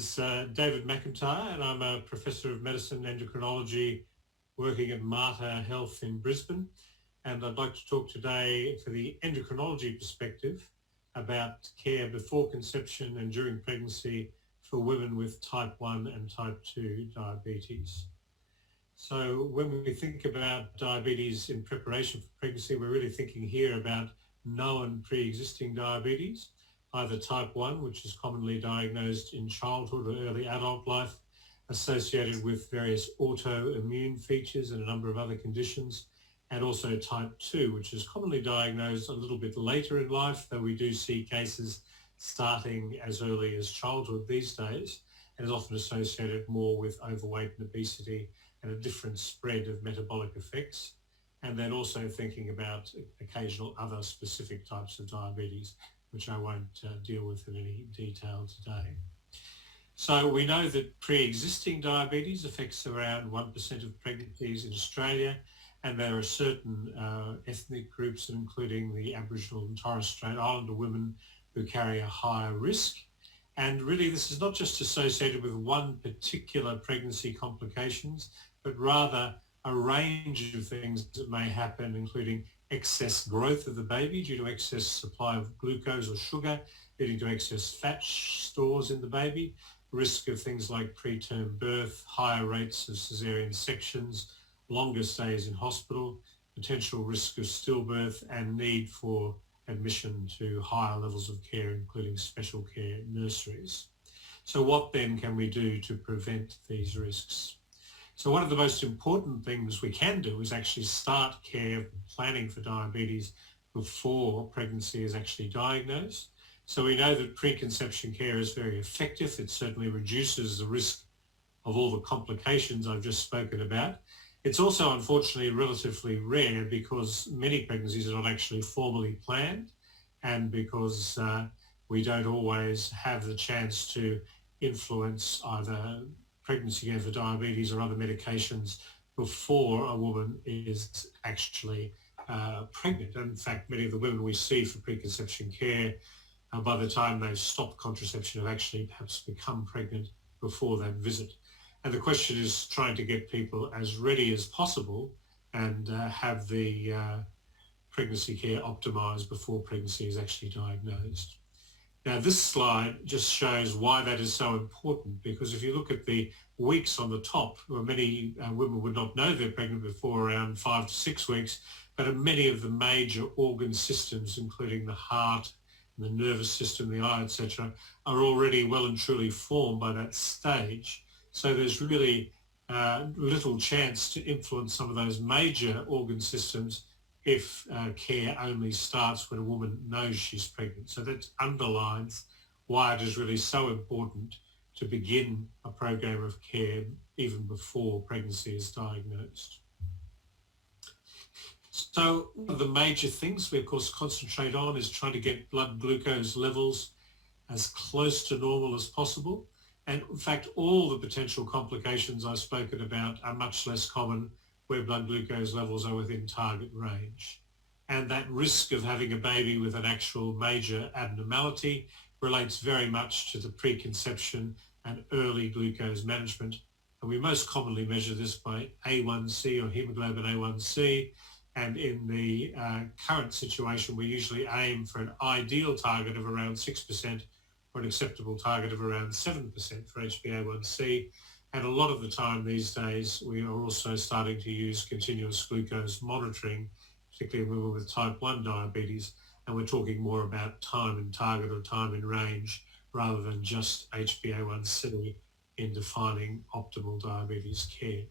is David McIntyre, and I'm a Professor of Medicine and Endocrinology working at Mater Health in Brisbane. And I'd like to talk today for the endocrinology perspective about care before conception and during pregnancy for women with type 1 and type 2 diabetes. So when we think about diabetes in preparation for pregnancy, we're really thinking here about known pre-existing diabetes, either type 1, which is commonly diagnosed in childhood or early adult life, associated with various autoimmune features and a number of other conditions, and also type 2, which is commonly diagnosed a little bit later in life, though we do see cases starting as early as childhood these days, and is often associated more with overweight and obesity and a different spread of metabolic effects. And then also thinking about occasional other specific types of diabetes, which I won't deal with in any detail today. So we know that pre-existing diabetes affects around 1% of pregnancies in Australia, and there are certain ethnic groups, including the Aboriginal and Torres Strait Islander women, who carry a higher risk. And really this is not just associated with one particular pregnancy complications, but rather a range of things that may happen, including excess growth of the baby due to excess supply of glucose or sugar, leading to excess fat stores in the baby, risk of things like preterm birth, higher rates of caesarean sections, longer stays in hospital, potential risk of stillbirth, and need for admission to higher levels of care, including special care nurseries. So what then can we do to prevent these risks? So one of the most important things we can do is actually start care planning for diabetes before pregnancy is actually diagnosed. So we know that preconception care is very effective. It certainly reduces the risk of all the complications I've just spoken about. It's also unfortunately relatively rare because many pregnancies are not actually formally planned, and because we don't always have the chance to influence either pregnancy care for diabetes or other medications before a woman is actually pregnant. And in fact, many of the women we see for preconception care, by the time they've stopped contraception, have actually perhaps become pregnant before that visit. And the question is trying to get people as ready as possible and have the pregnancy care optimised before pregnancy is actually diagnosed. Now, this slide just shows why that is so important, because if you look at the weeks on the top, where many women would not know they're pregnant before around 5 to 6 weeks, but many of the major organ systems, including the heart, the nervous system, the eye, etc., are already well and truly formed by that stage. So there's really little chance to influence some of those major organ systems if care only starts when a woman knows she's pregnant. So that underlines why it is really so important to begin a program of care even before pregnancy is diagnosed. So one of the major things we of course concentrate on is trying to get blood glucose levels as close to normal as possible. And in fact, all the potential complications I've spoken about are much less common where blood glucose levels are within target range. And that risk of having a baby with an actual major abnormality relates very much to the preconception and early glucose management. And we most commonly measure this by A1C or hemoglobin A1C. And in the current situation, we usually aim for an ideal target of around 6% or an acceptable target of around 7% for HbA1c. And a lot of the time these days, we are also starting to use continuous glucose monitoring, particularly in women with type 1 diabetes. And we're talking more about time in target or time in range rather than just HbA1c in defining optimal diabetes care.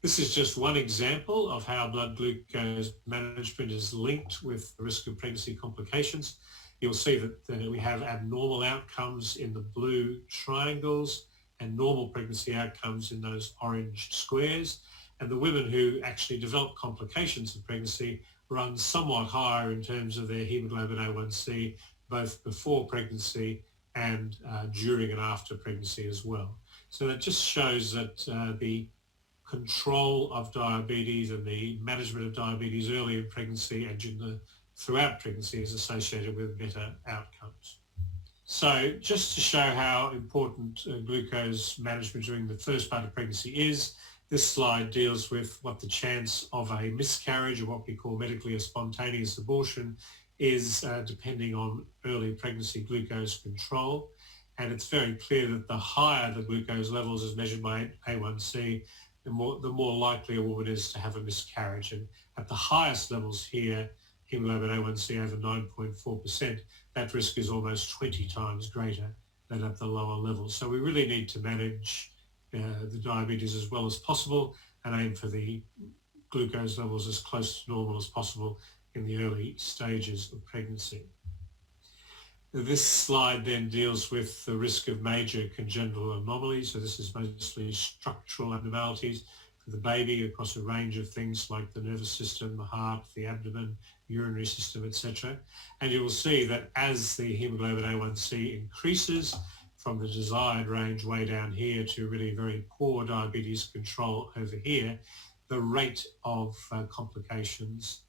This is just one example of how blood glucose management is linked with the risk of pregnancy complications. You'll see that we have abnormal outcomes in the blue triangles and normal pregnancy outcomes in those orange squares. And the women who actually develop complications of pregnancy run somewhat higher in terms of their hemoglobin A1c, both before pregnancy and during and after pregnancy as well. So that just shows that the control of diabetes and the management of diabetes early in pregnancy and throughout pregnancy is associated with better outcomes. So just to show how important glucose management during the first part of pregnancy is, this slide deals with what the chance of a miscarriage, or what we call medically a spontaneous abortion, is depending on early pregnancy glucose control. And it's very clear that the higher the glucose levels as measured by A1C, the more likely a woman is to have a miscarriage. And at the highest levels here, hemoglobin A1C over 9.4%, that risk is almost 20 times greater than at the lower levels. So we really need to manage the diabetes as well as possible and aim for the glucose levels as close to normal as possible in the early stages of pregnancy. This slide then deals with the risk of major congenital anomalies. So this is mostly structural abnormalities for the baby across a range of things like the nervous system, the heart, the abdomen, urinary system, etc. And you will see that as the hemoglobin A1C increases from the desired range way down here to really very poor diabetes control over here, the rate of complications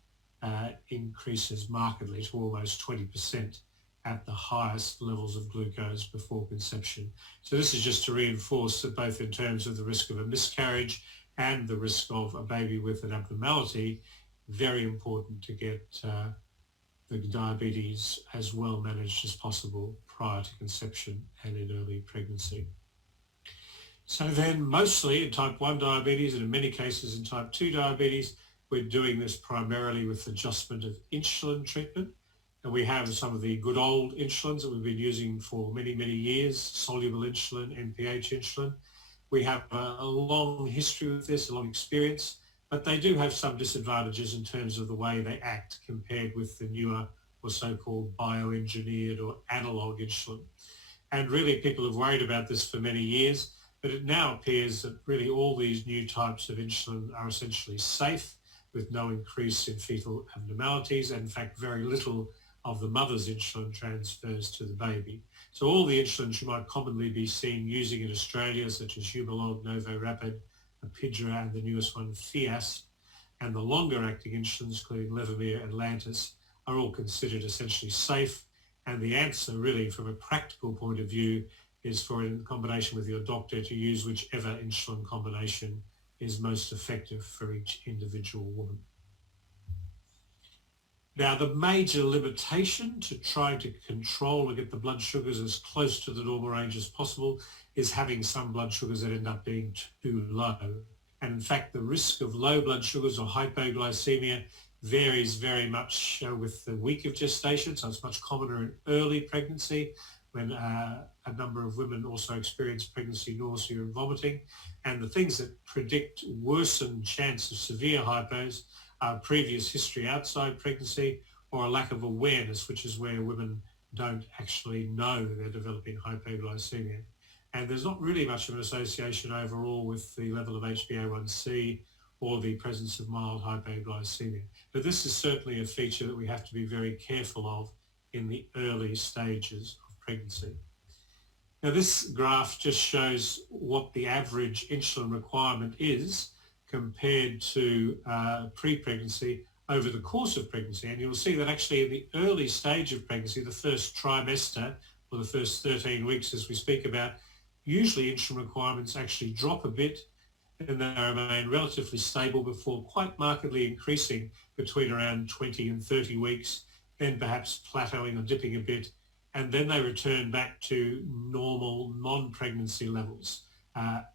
increases markedly to almost 20% at the highest levels of glucose before conception. So this is just to reinforce that both in terms of the risk of a miscarriage and the risk of a baby with an abnormality, very important to get the diabetes as well managed as possible prior to conception and in early pregnancy. So then mostly in type 1 diabetes and in many cases in type 2 diabetes, we're doing this primarily with adjustment of insulin treatment. And we have some of the good old insulins that we've been using for many, many years, soluble insulin, NPH insulin. We have a long history with this, a long experience, but they do have some disadvantages in terms of the way they act compared with the newer or so-called bioengineered or analog insulin. And really people have worried about this for many years, but it now appears that really all these new types of insulin are essentially safe with no increase in fetal abnormalities, and in fact very little of the mother's insulin transfers to the baby. So all the insulins you might commonly be seen using in Australia, such as Humalog, NovoRapid, Apidra, and the newest one, Fiasp, and the longer-acting insulins, including Levemir and Lantus, are all considered essentially safe. And the answer, really, from a practical point of view, is for, in combination with your doctor, to use whichever insulin combination is most effective for each individual woman. Now, the major limitation to trying to control and get the blood sugars as close to the normal range as possible is having some blood sugars that end up being too low. And in fact, the risk of low blood sugars or hypoglycemia varies very much with the week of gestation. So it's much commoner in early pregnancy when a number of women also experience pregnancy nausea and vomiting. And the things that predict worsened chance of severe hypos are previous history outside pregnancy or a lack of awareness, which is where women don't actually know they're developing hypoglycemia. And there's not really much of an association overall with the level of HbA1c or the presence of mild hypoglycemia. But this is certainly a feature that we have to be very careful of in the early stages of pregnancy. Now this graph just shows what the average insulin requirement is compared to pre-pregnancy over the course of pregnancy. And you'll see that actually in the early stage of pregnancy, the first trimester or the first 13 weeks as we speak about, usually insulin requirements actually drop a bit and they remain relatively stable before quite markedly increasing between around 20 and 30 weeks, then perhaps plateauing or dipping a bit, and then they return back to normal non-pregnancy levels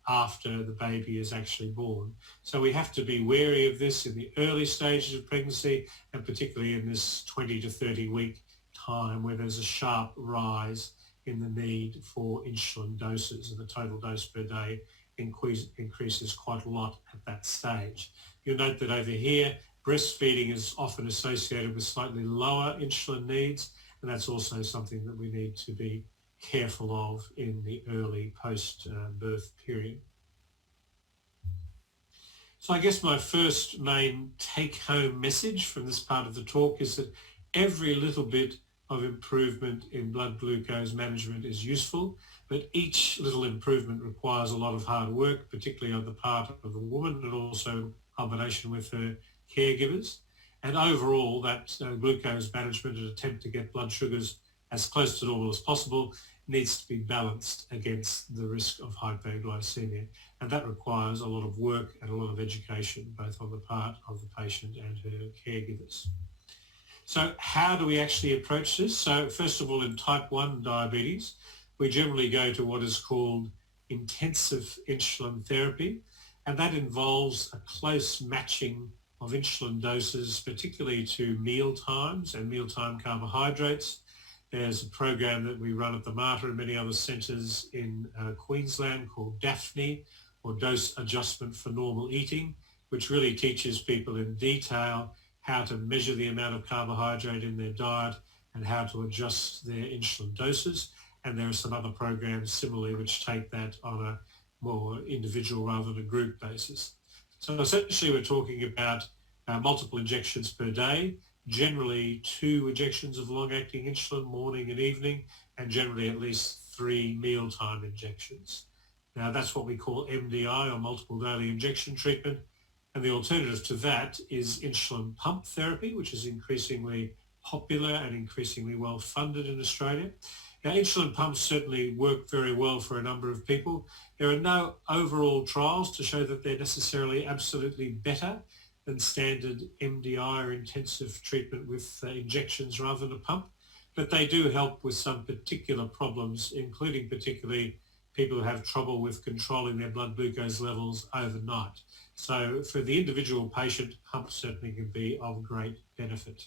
after the baby is actually born. So we have to be wary of this in the early stages of pregnancy, and particularly in this 20 to 30 week time where there's a sharp rise in the need for insulin doses, and the total dose per day increases quite a lot at that stage. You'll note that over here, breastfeeding is often associated with slightly lower insulin needs, and that's also something that we need to be careful of in the early post-birth period. So I guess my first main take-home message from this part of the talk is that every little bit of improvement in blood glucose management is useful, but each little improvement requires a lot of hard work, particularly on the part of the woman and also in combination with her caregivers. And overall, that glucose management and attempt to get blood sugars as close to normal as possible, needs to be balanced against the risk of hypoglycemia. And that requires a lot of work and a lot of education, both on the part of the patient and her caregivers. So how do we actually approach this? So first of all, in type 1 diabetes, we generally go to what is called intensive insulin therapy, and that involves a close matching of insulin doses, particularly to meal times and mealtime carbohydrates. There's a program that we run at the Mater and many other centres in Queensland called DAPHNE, or Dose Adjustment for Normal Eating, which really teaches people in detail how to measure the amount of carbohydrate in their diet and how to adjust their insulin doses. And there are some other programs similarly which take that on a more individual rather than a group basis. So essentially we're talking about multiple injections per day, generally 2 injections of long-acting insulin, morning and evening, and generally at least 3 mealtime injections. Now that's what we call MDI, or multiple daily injection treatment. And the alternative to that is insulin pump therapy, which is increasingly popular and increasingly well funded in Australia. Now, insulin pumps certainly work very well for a number of people. There are no overall trials to show that they're necessarily absolutely better than standard MDI or intensive treatment with injections rather than a pump, but they do help with some particular problems, including particularly people who have trouble with controlling their blood glucose levels overnight. So for the individual patient, pumps certainly can be of great benefit.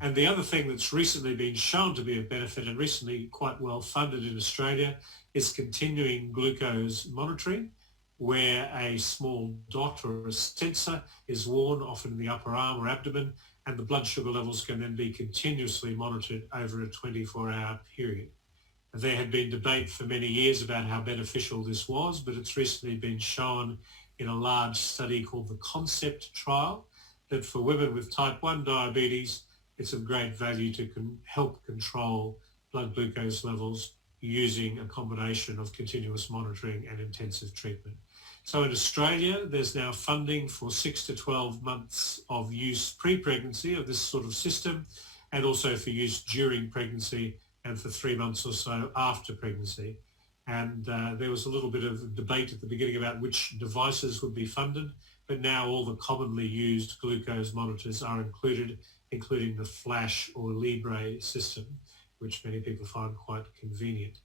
And the other thing that's recently been shown to be of benefit and recently quite well funded in Australia is continuing glucose monitoring, where a small dot or a sensor is worn, often in the upper arm or abdomen, and the blood sugar levels can then be continuously monitored over a 24-hour period. There had been debate for many years about how beneficial this was, but it's recently been shown in a large study called the CONCEPT trial that for women with type 1 diabetes, it's of great value to help control blood glucose levels using a combination of continuous monitoring and intensive treatment. So in Australia, there's now funding for 6 to 12 months of use pre-pregnancy of this sort of system, and also for use during pregnancy and for 3 months or so after pregnancy. And there was a little bit of debate at the beginning about which devices would be funded, but now all the commonly used glucose monitors are included, including the Flash or Libre system, which many people find quite convenient.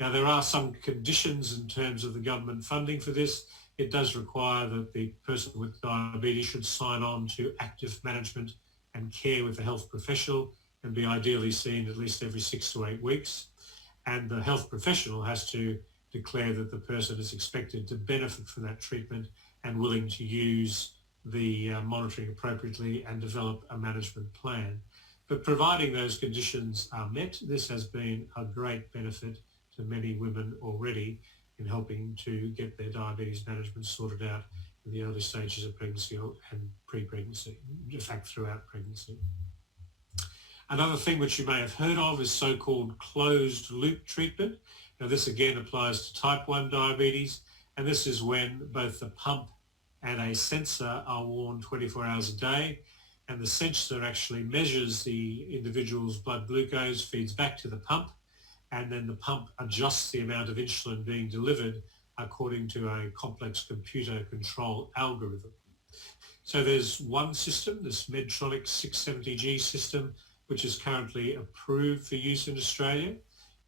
Now, there are some conditions in terms of the government funding for this. It does require that the person with diabetes should sign on to active management and care with a health professional and be ideally seen at least every 6 to 8 weeks. And the health professional has to declare that the person is expected to benefit from that treatment and willing to use the monitoring appropriately and develop a management plan. But providing those conditions are met, this has been a great benefit to many women already in helping to get their diabetes management sorted out in the early stages of pregnancy and pre-pregnancy, in fact throughout pregnancy. Another thing which you may have heard of is so-called closed loop treatment. Now this again applies to type 1 diabetes, and this is when both the pump and a sensor are worn 24 hours a day, and the sensor actually measures the individual's blood glucose, feeds back to the pump, and then the pump adjusts the amount of insulin being delivered according to a complex computer control algorithm. So there's one system, this Medtronic 670G system, which is currently approved for use in Australia.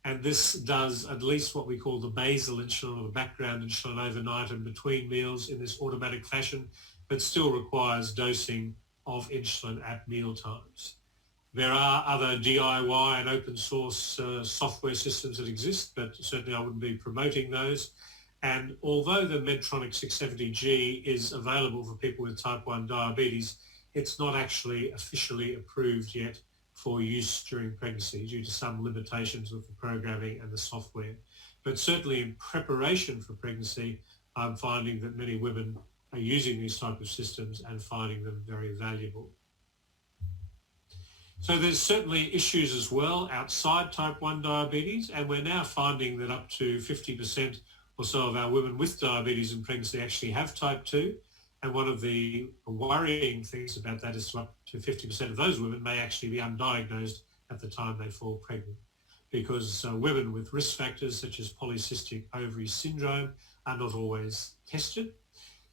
And this does at least what we call the basal insulin or the background insulin overnight and between meals in this automatic fashion, but still requires dosing of insulin at meal times. There are other DIY and open source software systems that exist, but certainly I wouldn't be promoting those. And although the Medtronic 670G is available for people with type 1 diabetes, it's not actually officially approved yet for use during pregnancy due to some limitations with the programming and the software. But certainly in preparation for pregnancy, I'm finding that many women are using these type of systems and finding them very valuable. So there's certainly issues as well outside type 1 diabetes, and we're now finding that up to 50% or so of our women with diabetes in pregnancy actually have type 2. And one of the worrying things about that is up to 50% of those women may actually be undiagnosed at the time they fall pregnant, because women with risk factors such as polycystic ovary syndrome are not always tested.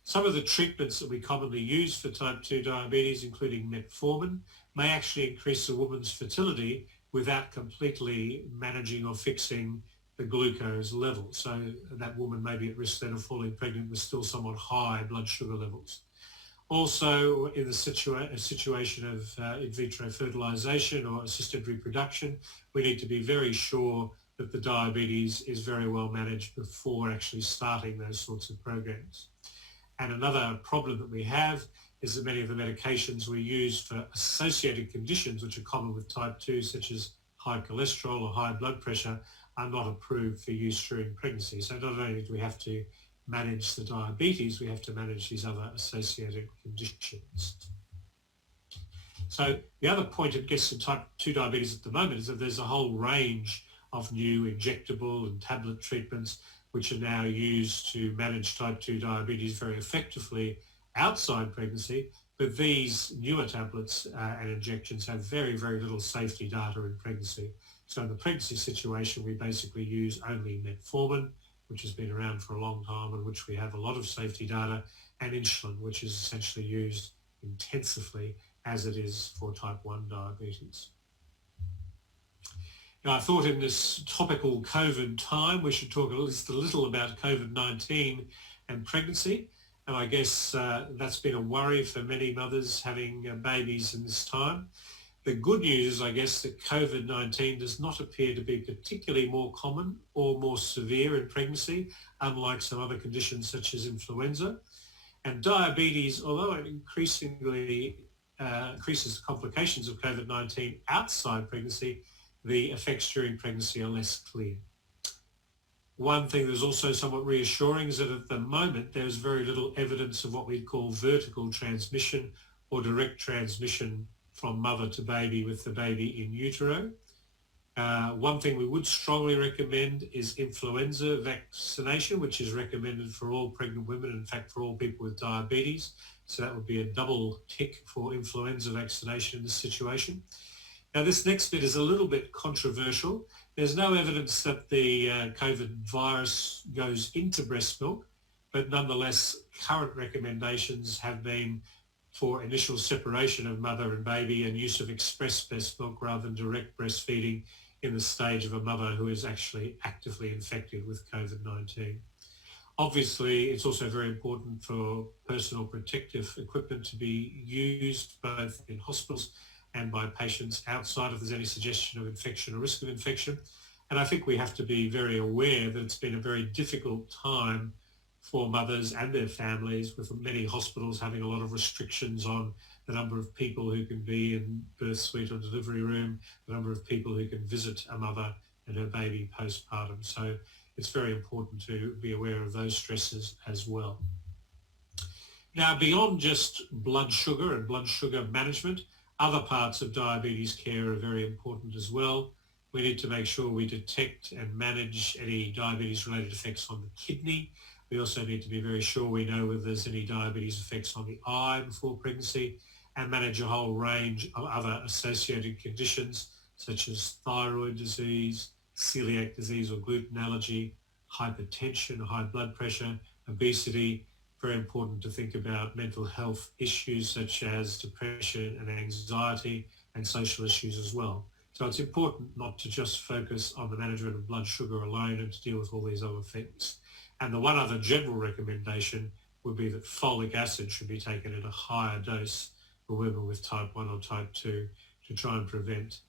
Some of the treatments that we commonly use for type 2 diabetes, including metformin, may actually increase a woman's fertility without completely managing or fixing the glucose level. So that woman may be at risk then of falling pregnant with still somewhat high blood sugar levels. Also, in the situation of in vitro fertilization or assisted reproduction, we need to be very sure that the diabetes is very well managed before actually starting those sorts of programs. And another problem that we have is that many of the medications we use for associated conditions which are common with type 2, such as high cholesterol or high blood pressure, are not approved for use during pregnancy. So not only do we have to manage the diabetes, we have to manage these other associated conditions. So the other point it gets to type 2 diabetes at the moment is that there's a whole range of new injectable and tablet treatments which are now used to manage type 2 diabetes very effectively outside pregnancy, but these newer tablets and injections have very, very little safety data in pregnancy. So in the pregnancy situation, we basically use only metformin, which has been around for a long time and which we have a lot of safety data, and insulin, which is essentially used intensively as it is for type 1 diabetes. Now, I thought in this topical COVID time, we should talk just a little about COVID-19 and pregnancy. And I guess that's been a worry for many mothers having babies in this time. The good news is, I guess, that COVID-19 does not appear to be particularly more common or more severe in pregnancy, unlike some other conditions such as influenza. And diabetes, although it increasingly increases the complications of COVID-19 outside pregnancy, the effects during pregnancy are less clear. One thing that's also somewhat reassuring is that at the moment there's very little evidence of what we call vertical transmission or direct transmission from mother to baby with the baby in utero. One thing we would strongly recommend is influenza vaccination, which is recommended for all pregnant women, in fact for all people with diabetes. So that would be a double tick for influenza vaccination in this situation. Now, this next bit is a little bit controversial. There's no evidence that the COVID virus goes into breast milk, but nonetheless, current recommendations have been for initial separation of mother and baby and use of express breast milk rather than direct breastfeeding in the stage of a mother who is actually actively infected with COVID-19. Obviously, it's also very important for personal protective equipment to be used both in hospitals and by patients outside if there's any suggestion of infection or risk of infection. And I think we have to be very aware that it's been a very difficult time for mothers and their families, with many hospitals having a lot of restrictions on the number of people who can be in birth suite or delivery room, the number of people who can visit a mother and her baby postpartum. So it's very important to be aware of those stresses as well. Now, beyond just blood sugar and blood sugar management, other parts of diabetes care are very important as well. We need to make sure we detect and manage any diabetes-related effects on the kidney. We also need to be very sure we know whether there's any diabetes effects on the eye before pregnancy, and manage a whole range of other associated conditions such as thyroid disease, celiac disease or gluten allergy, hypertension, high blood pressure, obesity. Very important to think about mental health issues such as depression and anxiety, and social issues as well. So it's important not to just focus on the management of blood sugar alone and to deal with all these other things. And the one other general recommendation would be that folic acid should be taken at a higher dose for women with type 1 or type 2 to try and prevent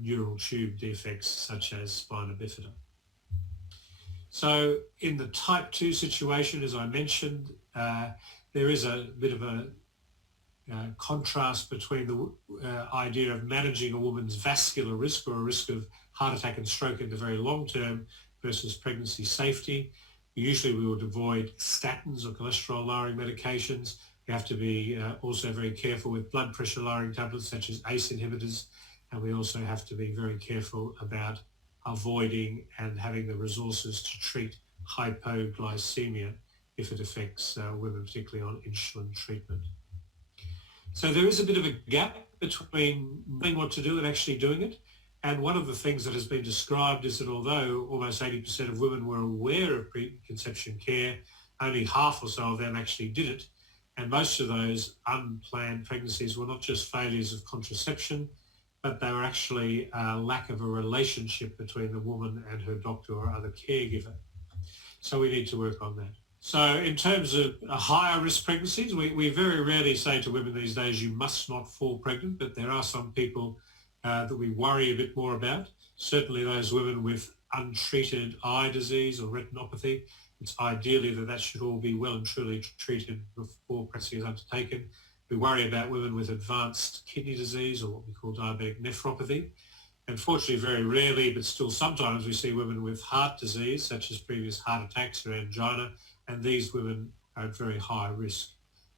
neural tube defects such as spina bifida. So in the type 2 situation, as I mentioned, there is a bit of a contrast between the idea of managing a woman's vascular risk or a risk of heart attack and stroke in the very long term versus pregnancy safety. Usually we would avoid statins or cholesterol lowering medications. We have to be also very careful with blood pressure lowering tablets such as ACE inhibitors, and we also have to be very careful about avoiding and having the resources to treat hypoglycemia if it affects women, particularly on insulin treatment. So there is a bit of a gap between knowing what to do and actually doing it. And one of the things that has been described is that although almost 80% of women were aware of preconception care, only half or so of them actually did it. And most of those unplanned pregnancies were not just failures of contraception, but they were actually a lack of a relationship between the woman and her doctor or other caregiver. So we need to work on that. So in terms of higher risk pregnancies, we very rarely say to women these days, you must not fall pregnant, but there are some people that we worry a bit more about. Certainly those women with untreated eye disease or retinopathy, it's ideally that should all be well and truly treated before pregnancy is undertaken. We worry about women with advanced kidney disease or what we call diabetic nephropathy. Unfortunately, very rarely, but still sometimes we see women with heart disease, such as previous heart attacks or angina, and these women are at very high risk.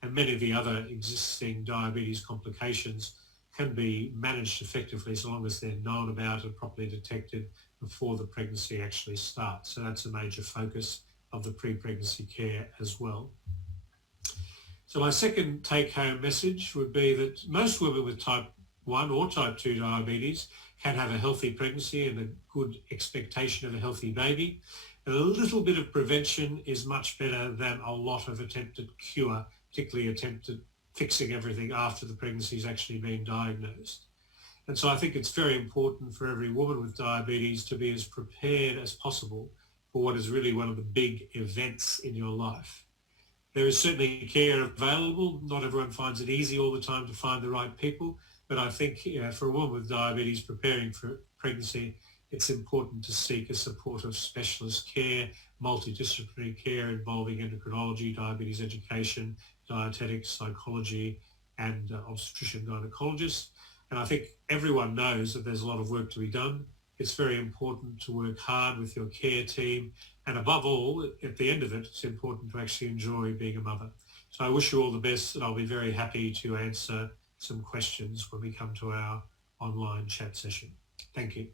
And many of the other existing diabetes complications can be managed effectively so long as they're known about and properly detected before the pregnancy actually starts. So that's a major focus of the pre-pregnancy care as well. So my second take-home message would be that most women with type 1 or type 2 diabetes can have a healthy pregnancy and a good expectation of a healthy baby. A little bit of prevention is much better than a lot of attempted cure, particularly attempted fixing everything after the pregnancy has actually been diagnosed. And so I think it's very important for every woman with diabetes to be as prepared as possible for what is really one of the big events in your life. There is certainly care available. Not everyone finds it easy all the time to find the right people, but I think for a woman with diabetes preparing for pregnancy, it's important to seek a supportive specialist care, multidisciplinary care involving endocrinology, diabetes education, dietetics, psychology, and obstetrician gynecologist. And I think everyone knows that there's a lot of work to be done. It's very important to work hard with your care team. And above all, at the end of it, it's important to actually enjoy being a mother. So I wish you all the best, and I'll be very happy to answer some questions when we come to our online chat session. Thank you.